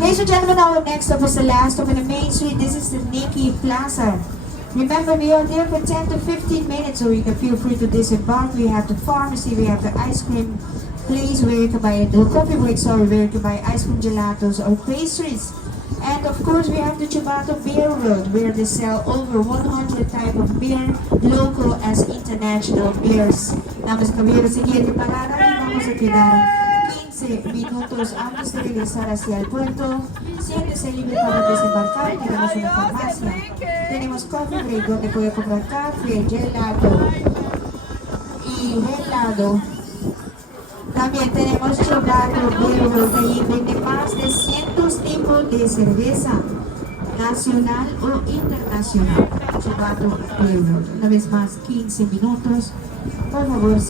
Ladies and gentlemen, our next stop is the last stop in the main street. This is the Nikki Plaza. Remember, we are there for 10 to 15 minutes, so you can feel free to disembark. We have the pharmacy, we have the ice cream place where you can buy the coffee break, where you can buy ice cream, gelatos, or pastries. And of course, we have the Chubato Beer Road, where they sell over 100 type of beer, local as international beers. Damas y caballeros, siguiente parada, y vamos a quedar 15 minutos antes de regresar hacia el puerto. Siéntese libre para desembarcar. Tenemos una farmacia, tenemos coffee break donde puede comprar café, gelato y helado. También tenemos Chubato Beer Road, ahí vende más de cientos tipos de cerveza nacional o internacional. Chubato Beer Road, una vez más 15 minutos, por favor.